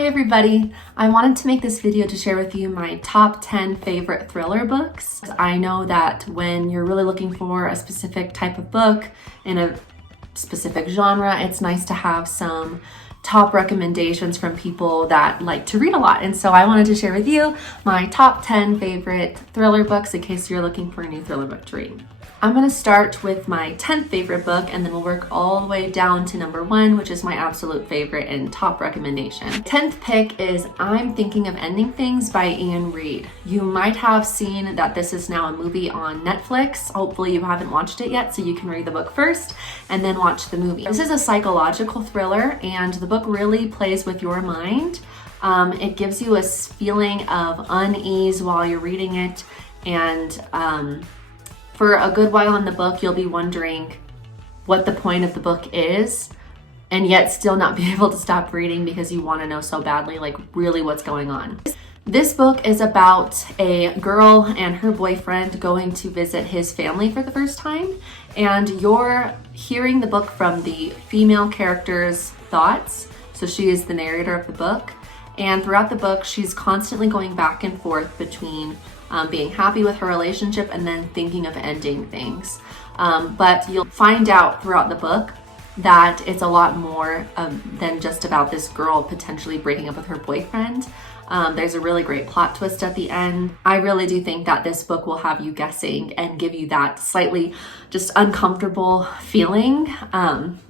Hi everybody! I wanted to make this video to share with you my top 10 favorite thriller books. I know that when you're really looking for a specific type of book in a specific genre, it's nice to have some top recommendations from people that like to read a lot. And so I wanted to share with you my top 10 favorite thriller books in case you're looking for a new thriller book to read. I'm going to start with my 10th favorite book and then we'll work all the way down to number 1, which is my absolute favorite and top recommendation. 10th pick is I'm Thinking of Ending Things by Reid. You might have seen that this is now a movie on Netflix. Hopefully you haven't watched it yet, so you can read the book first and then watch the movie. This is a psychological thriller and the book really plays with your mind. It gives you a feeling of unease while you're reading it, and for a good while in the book, you'll be wondering what the point of the book is, and yet still not be able to stop reading because you want to know so badly, like really what's going on. This book is about a girl and her boyfriend going to visit his family for the first time, and you're hearing the book from the female character's thoughts. So she is the narrator of the book, and throughout the book, she's constantly going back and forth between being happy with her relationship and then thinking of ending things. But you'll find out throughout the book that it's a lot more than just about this girl potentially breaking up with her boyfriend. There's a really great plot twist at the end. I really do think that this book will have you guessing and give you that slightly just uncomfortable feeling. And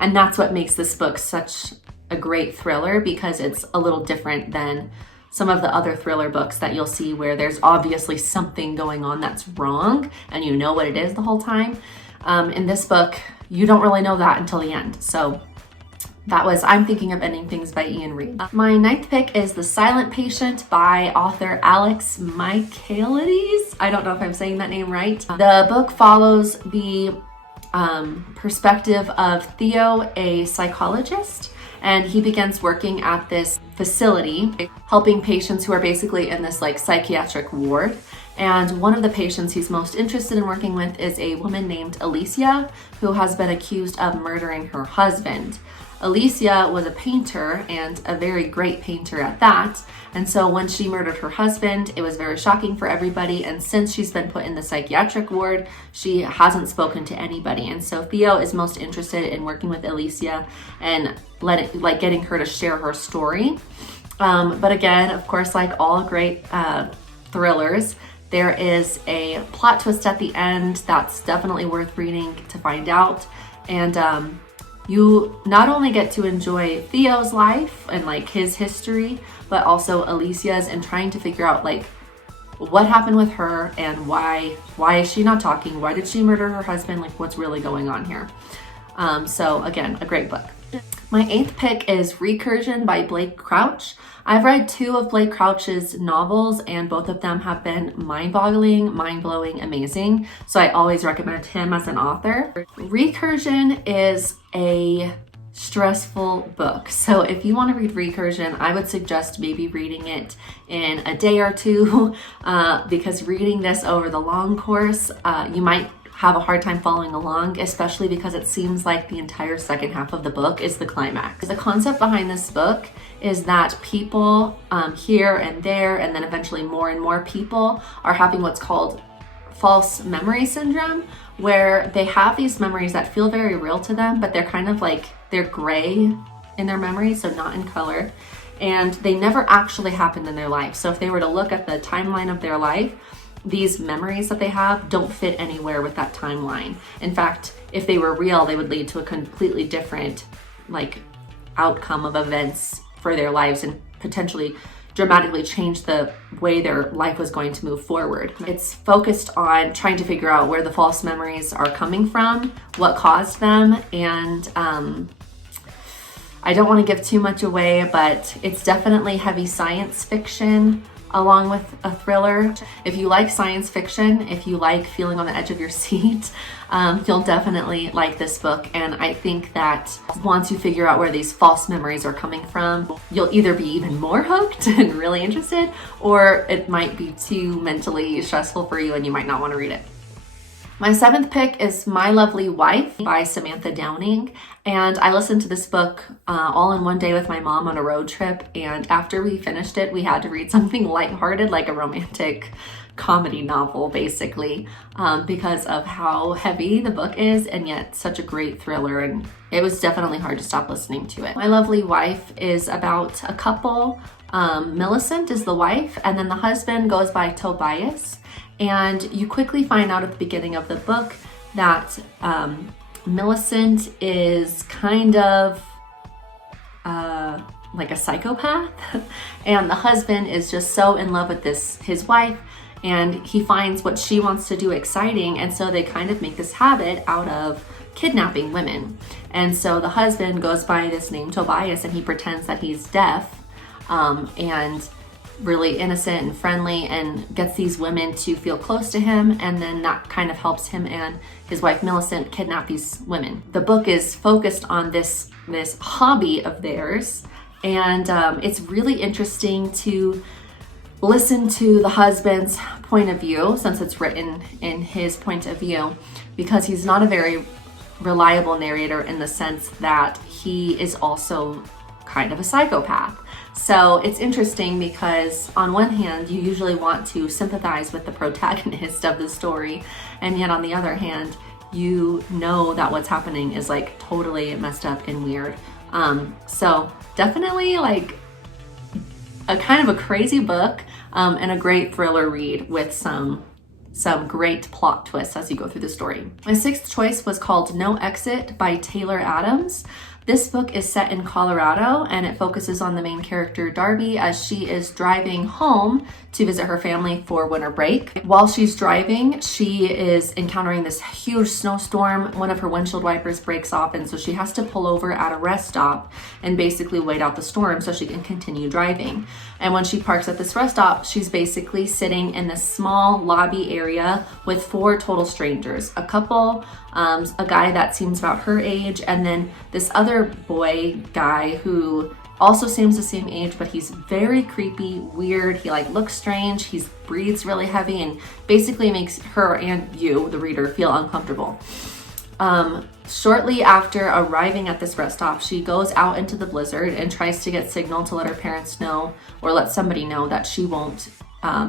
that's what makes this book such a great thriller, because it's a little different than some of the other thriller books that you'll see where there's obviously something going on that's wrong and you know what it is the whole time. In this book, you don't really know that until the end. So that was I'm Thinking of Ending Things by Reid. My 9th pick is The Silent Patient by author Alex Michaelides. I don't know if I'm saying that name right. The book follows the perspective of Theo, a psychologist, and he begins working at this facility helping patients who are basically in this like psychiatric ward. And one of the patients he's most interested in working with is a woman named Alicia, who has been accused of murdering her husband. Alicia was a painter, and a very great painter at that. And so when she murdered her husband, it was very shocking for everybody. And since she's been put in the psychiatric ward, she hasn't spoken to anybody. And so Theo is most interested in working with Alicia and getting her to share her story. But again, of course, like all great thrillers, there is a plot twist at the end that's definitely worth reading to find out. And you not only get to enjoy Theo's life and like his history, but also Alicia's, and trying to figure out like what happened with her and why is she not talking? Why did she murder her husband? Like what's really going on here? So again, a great book. My 8th pick is Recursion by Blake Crouch. I've read 2 of Blake Crouch's novels, and both of them have been mind-boggling, mind-blowing, amazing. So I always recommend him as an author. Recursion is a stressful book. So if you want to read Recursion, I would suggest maybe reading it in a day or 2, because reading this over the long course, you might have a hard time following along, especially because it seems like the entire second half of the book is the climax. The concept behind this book is that people here and there, and then eventually more and more people, are having what's called false memory syndrome, where they have these memories that feel very real to them, but they're kind of like, they're gray in their memories, so not in color, and they never actually happened in their life. So if they were to look at the timeline of their life, these memories that they have don't fit anywhere with that timeline. In fact, if they were real, they would lead to a completely different like outcome of events for their lives and potentially dramatically change the way their life was going to move forward. It's focused on trying to figure out where the false memories are coming from, what caused them, and I don't want to give too much away, but it's definitely heavy science fiction along with a thriller. If you like science fiction, if you like feeling on the edge of your seat, you'll definitely like this book. And I think that once you figure out where these false memories are coming from, you'll either be even more hooked and really interested, or it might be too mentally stressful for you and you might not want to read it. My 7th pick is My Lovely Wife by Samantha Downing. And I listened to this book all in one day with my mom on a road trip. And after we finished it, we had to read something lighthearted, like a romantic comedy novel, basically, because of how heavy the book is and yet such a great thriller. And it was definitely hard to stop listening to it. My Lovely Wife is about a couple. Millicent is the wife, and then the husband goes by Tobias. And you quickly find out at the beginning of the book that Millicent is kind of like a psychopath, and the husband is just so in love with his wife, and he finds what she wants to do exciting, and so they kind of make this habit out of kidnapping women. And so the husband goes by this name Tobias, and he pretends that he's deaf and really innocent and friendly, and gets these women to feel close to him, and then that kind of helps him and his wife Millicent kidnap these women. The book is focused on this hobby of theirs, and it's really interesting to listen to the husband's point of view, since it's written in his point of view, because he's not a very reliable narrator in the sense that he is also kind of a psychopath. So it's interesting because on one hand, you usually want to sympathize with the protagonist of the story, and yet on the other hand, you know that what's happening is like totally messed up and weird. So definitely like a kind of a crazy book, and a great thriller read with some great plot twists as you go through the story. My 6th choice was called No Exit by Taylor Adams. This book is set in Colorado, and it focuses on the main character, Darby, as she is driving home to visit her family for winter break. While she's driving, she is encountering this huge snowstorm. One of her windshield wipers breaks off, and so she has to pull over at a rest stop and basically wait out the storm so she can continue driving. And when she parks at this rest stop, she's basically sitting in this small lobby area with 4 total strangers. A couple, a guy that seems about her age, and then this other guy who also seems the same age, but he's very creepy, weird. He like looks strange. He breathes really heavy and basically makes her and you, the reader, feel uncomfortable. Shortly after arriving at this rest stop, she goes out into the blizzard and tries to get signal to let her parents know, or let somebody know, that she won't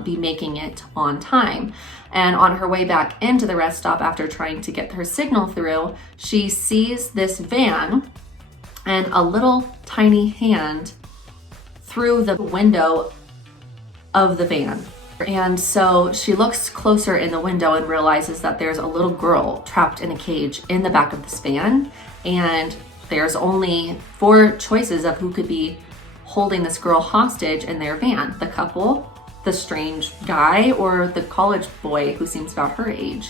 be making it on time. And on her way back into the rest stop, after trying to get her signal through, she sees this van and a little tiny hand through the window of the van. And so she looks closer in the window and realizes that there's a little girl trapped in a cage in the back of this van. And there's only 4 choices of who could be holding this girl hostage in their van: the couple, the strange guy, or the college boy who seems about her age.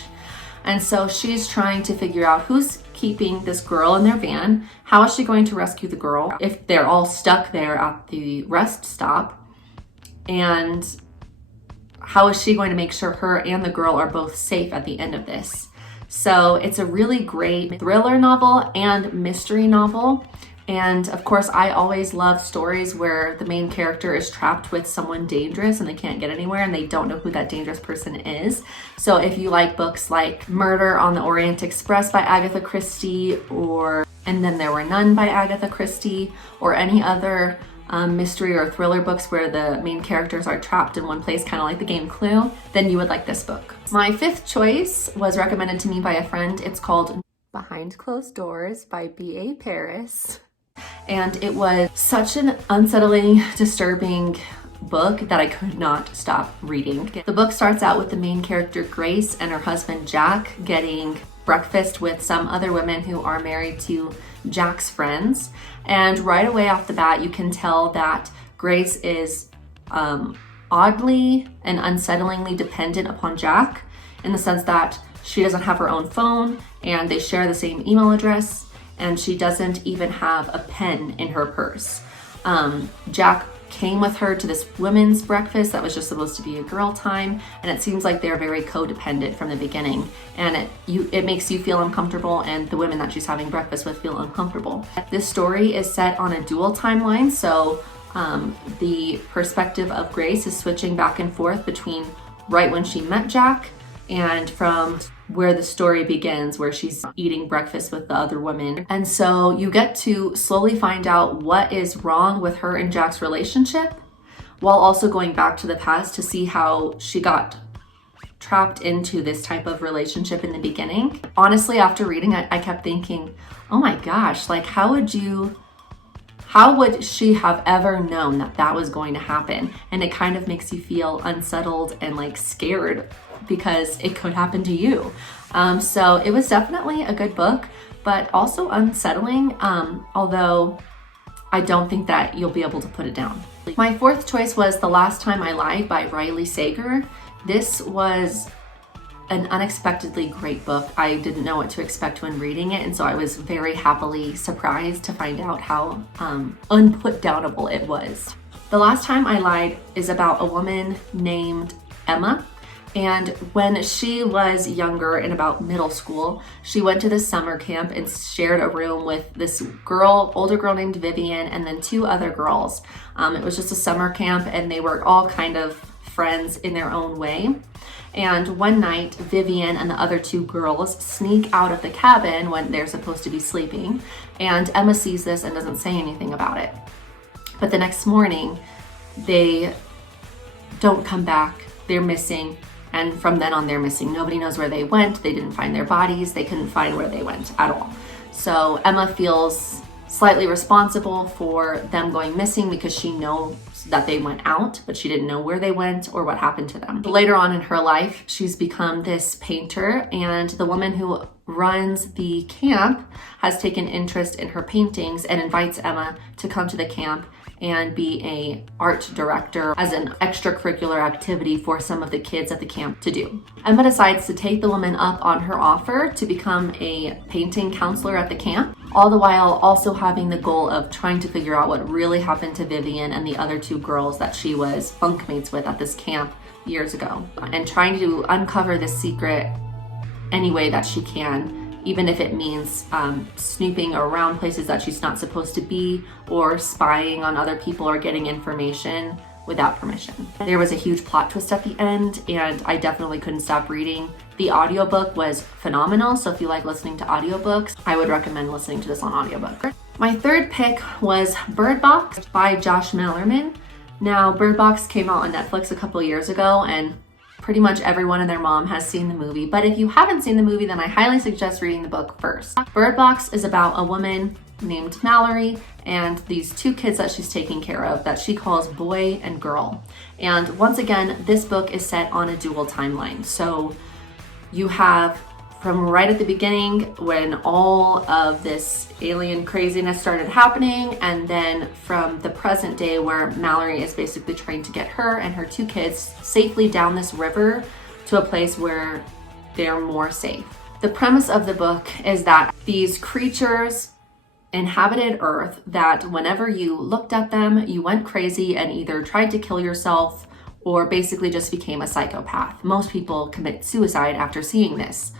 And so she's trying to figure out who's keeping this girl in their van. How is she going to rescue the girl if they're all stuck there at the rest stop? And how is she going to make sure her and the girl are both safe at the end of this? So it's a really great thriller novel and mystery novel. And of course, I always love stories where the main character is trapped with someone dangerous and they can't get anywhere and they don't know who that dangerous person is. So if you like books like Murder on the Orient Express by Agatha Christie, or And Then There Were None by Agatha Christie, or any other mystery or thriller books where the main characters are trapped in one place, kind of like the game Clue, then you would like this book. My 5th choice was recommended to me by a friend. It's called Behind Closed Doors by B.A. Paris. And it was such an unsettling, disturbing book that I could not stop reading. The book starts out with the main character Grace and her husband Jack getting breakfast with some other women who are married to Jack's friends. And right away off the bat, you can tell that Grace is oddly and unsettlingly dependent upon Jack, in the sense that she doesn't have her own phone and they share the same email address, and she doesn't even have a pen in her purse. Jack came with her to this women's breakfast that was just supposed to be a girl time, and it seems like they're very codependent from the beginning, and it makes you feel uncomfortable, and the women that she's having breakfast with feel uncomfortable. This story is set on a dual timeline, so the perspective of Grace is switching back and forth between right when she met Jack and from where the story begins, where she's eating breakfast with the other women. And so you get to slowly find out what is wrong with her and Jack's relationship, while also going back to the past to see how she got trapped into this type of relationship in the beginning. Honestly, after reading it, I kept thinking, oh my gosh, like how would she have ever known that that was going to happen? And it kind of makes you feel unsettled and like scared because it could happen to you. So it was definitely a good book, but also unsettling, although I don't think that you'll be able to put it down. My fourth choice was The Last Time I Lied by Riley Sager. This was an unexpectedly great book. I didn't know what to expect when reading it, and so I was very happily surprised to find out how unputdownable it was. The Last Time I Lied is about a woman named Emma, and when she was younger, in about middle school, she went to this summer camp and shared a room with this girl, older girl named Vivian, and then two other girls. It was just a summer camp, and they were all kind of friends in their own way. And one night, Vivian and the other two girls sneak out of the cabin when they're supposed to be sleeping, and Emma sees this and doesn't say anything about it. But the next morning, they don't come back. They're missing, and from then on, they're missing. Nobody knows where they went. They didn't find their bodies. They couldn't find where they went at all. So Emma feels slightly responsible for them going missing because she knows that they went out, but she didn't know where they went or what happened to them. Later on in her life, she's become this painter, and the woman who runs the camp has taken interest in her paintings and invites Emma to come to the camp and be a art director as an extracurricular activity for some of the kids at the camp to do. Emma decides to take the woman up on her offer to become a painting counselor at the camp, all the while also having the goal of trying to figure out what really happened to Vivian and the other two girls that she was bunkmates with at this camp years ago, and trying to uncover this secret any way that she can, even if it means snooping around places that she's not supposed to be, or spying on other people or getting information without permission. There was a huge plot twist at the end, and I definitely couldn't stop reading. The audiobook was phenomenal, so if you like listening to audiobooks, I would recommend listening to this on audiobook. My third pick was Bird Box by Josh Malerman. Now, Bird Box came out on Netflix a couple years ago, and pretty much everyone and their mom has seen the movie, but if you haven't seen the movie, then I highly suggest reading the book first. Bird Box is about a woman named Mallory and these two kids that she's taking care of that she calls boy and girl. And once again, this book is set on a dual timeline. So you have from right at the beginning when all of this alien craziness started happening, and then from the present day where Mallory is basically trying to get her and her two kids safely down this river to a place where they're more safe. The premise of the book is that these creatures inhabited Earth that whenever you looked at them, you went crazy and either tried to kill yourself or basically just became a psychopath. Most people commit suicide after seeing this.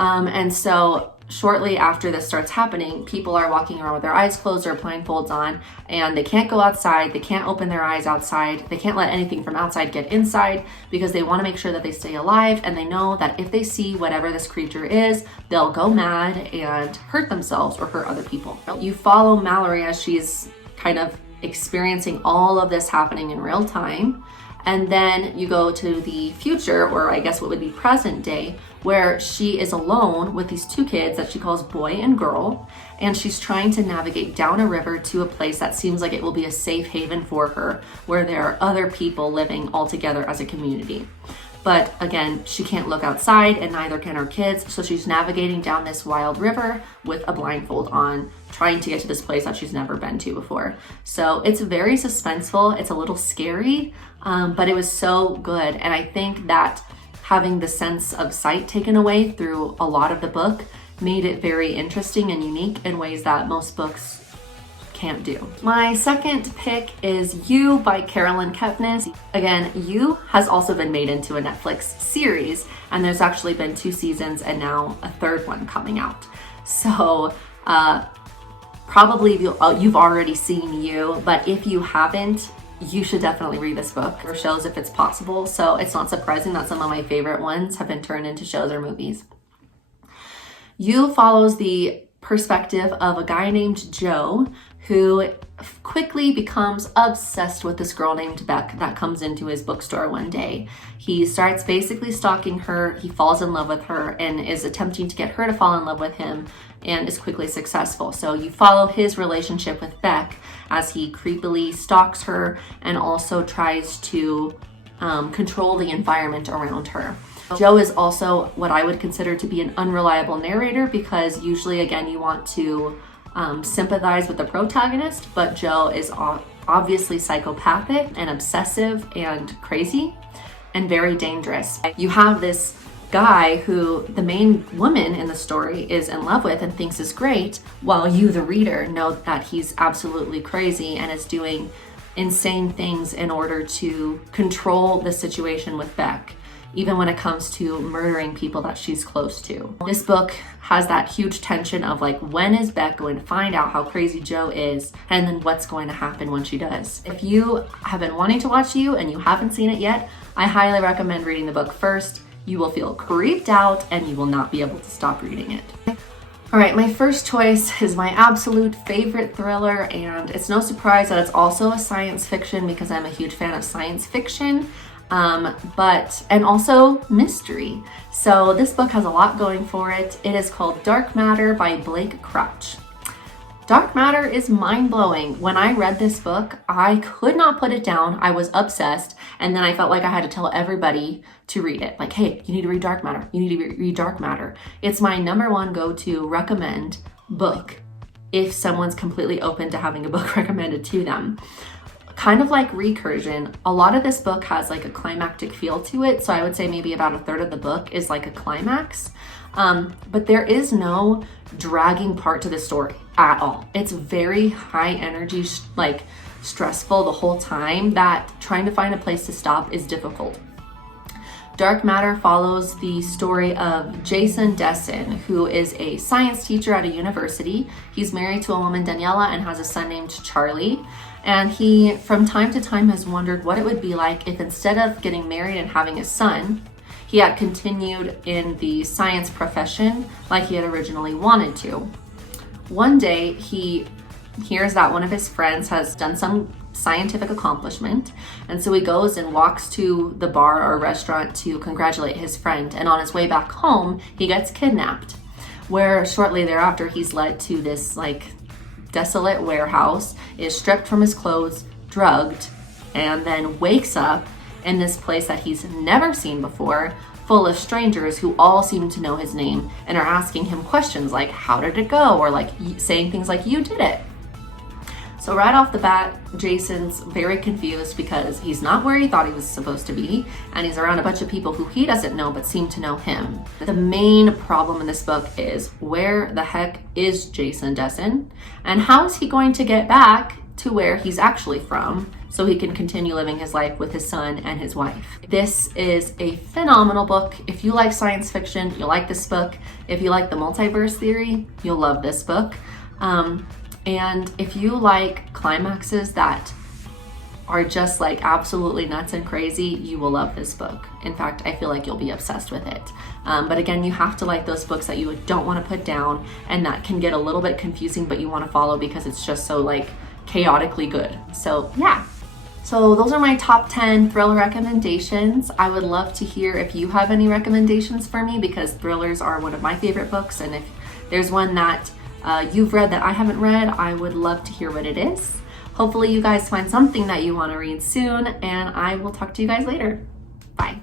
And so shortly after this starts happening, people are walking around with their eyes closed or blindfolds on, and they can't go outside, they can't open their eyes outside, they can't let anything from outside get inside because they want to make sure that they stay alive, and they know that if they see whatever this creature is, they'll go mad and hurt themselves or hurt other people. You follow Mallory as she's kind of experiencing all of this happening in real time. And then you go to the future, or I guess what would be present day, where she is alone with these two kids that she calls boy and girl, and she's trying to navigate down a river to a place that seems like it will be a safe haven for her, where there are other people living all together as a community. But again, she can't look outside and neither can her kids, so she's navigating down this wild river with a blindfold on, trying to get to this place that she's never been to before. So it's very suspenseful, it's a little scary, but it was so good. And I think that having the sense of sight taken away through a lot of the book made it very interesting and unique in ways that most books can't do. My second pick is You by Caroline Kepnes. Again, You has also been made into a Netflix series, and there's actually been 2 seasons and now a 3rd one coming out. So probably you've already seen You, but if you haven't, you should definitely read this book or shows if it's possible. So it's not surprising that some of my favorite ones have been turned into shows or movies. You follows the perspective of a guy named Joe who quickly becomes obsessed with this girl named Beck that comes into his bookstore one day. He starts basically stalking her, he falls in love with her and is attempting to get her to fall in love with him and is quickly successful. So you follow his relationship with Beck as he creepily stalks her and also tries to control the environment around her. Joe is also what I would consider to be an unreliable narrator because usually, again, you want to sympathize with the protagonist, but Joe is obviously psychopathic and obsessive and crazy and very dangerous. You have this guy who the main woman in the story is in love with and thinks is great, while you, the reader, know that he's absolutely crazy and is doing insane things in order to control the situation with Beck, even when it comes to murdering people that she's close to. This book has that huge tension of like, when is Beck going to find out how crazy Joe is, and then what's going to happen when she does. If you have been wanting to watch You and you haven't seen it yet, I highly recommend reading the book first. You will feel creeped out and you will not be able to stop reading it. All right, my first choice is my absolute favorite thriller, and it's no surprise that it's also a science fiction because I'm a huge fan of science fiction. And also mystery. So this book has a lot going for it. It is called Dark Matter by Blake Crouch. Dark Matter is mind-blowing. When I read this book, I could not put it down. I was obsessed, and then I felt like I had to tell everybody to read it. Like, hey, you need to read Dark Matter. You need to read Dark Matter. It's my #1 go-to recommend book if someone's completely open to having a book recommended to them. Kind of like Recursion, a lot of this book has like a climactic feel to it. So I would say maybe about a third of the book is like a climax. But there is no dragging part to the story at all. It's very high energy, like stressful the whole time, that trying to find a place to stop is difficult. Dark Matter follows the story of Jason Dessen, who is a science teacher at a university. He's married to a woman, Daniela, and has a son named Charlie. And he, from time to time, has wondered what it would be like if instead of getting married and having a son, he had continued in the science profession like he had originally wanted to. One day, he hears that one of his friends has done some scientific accomplishment, and so he goes and walks to the bar or restaurant to congratulate his friend, and on his way back home he gets kidnapped, where shortly thereafter he's led to this like desolate warehouse, is stripped from his clothes, drugged, and then wakes up in this place that he's never seen before, full of strangers who all seem to know his name and are asking him questions like, how did it go? Or like saying things like, you did it. So right off the bat, Jason's very confused because he's not where he thought he was supposed to be, and he's around a bunch of people who he doesn't know but seem to know him. The main problem in this book is, where the heck is Jason Dessen, and how is he going to get back to where he's actually from so he can continue living his life with his son and his wife. This is a phenomenal book. If you like science fiction, you'll like this book. If you like the multiverse theory, you'll love this book. And if you like climaxes that are just like absolutely nuts and crazy, you will love this book. In fact, I feel like you'll be obsessed with it. But again, you have to like those books that you don't want to put down and that can get a little bit confusing, but you want to follow because it's just so like chaotically good. So yeah. So those are my top 10 thriller recommendations. I would love to hear if you have any recommendations for me, because thrillers are one of my favorite books. And if there's one that you've read that I haven't read, I would love to hear what it is. Hopefully you guys find something that you want to read soon, and I will talk to you guys later. Bye.